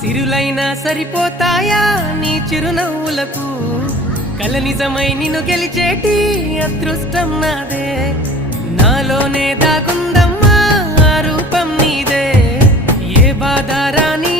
సిరులైనా సరిపోతాయా నీ చిరునవ్వులకు కల నిజమై నిన్ను గెలిచేటి అదృష్టం నాదే నాలోనే దాగుందమ్మా ఆ రూపం నీదే ఏ బాధ రాని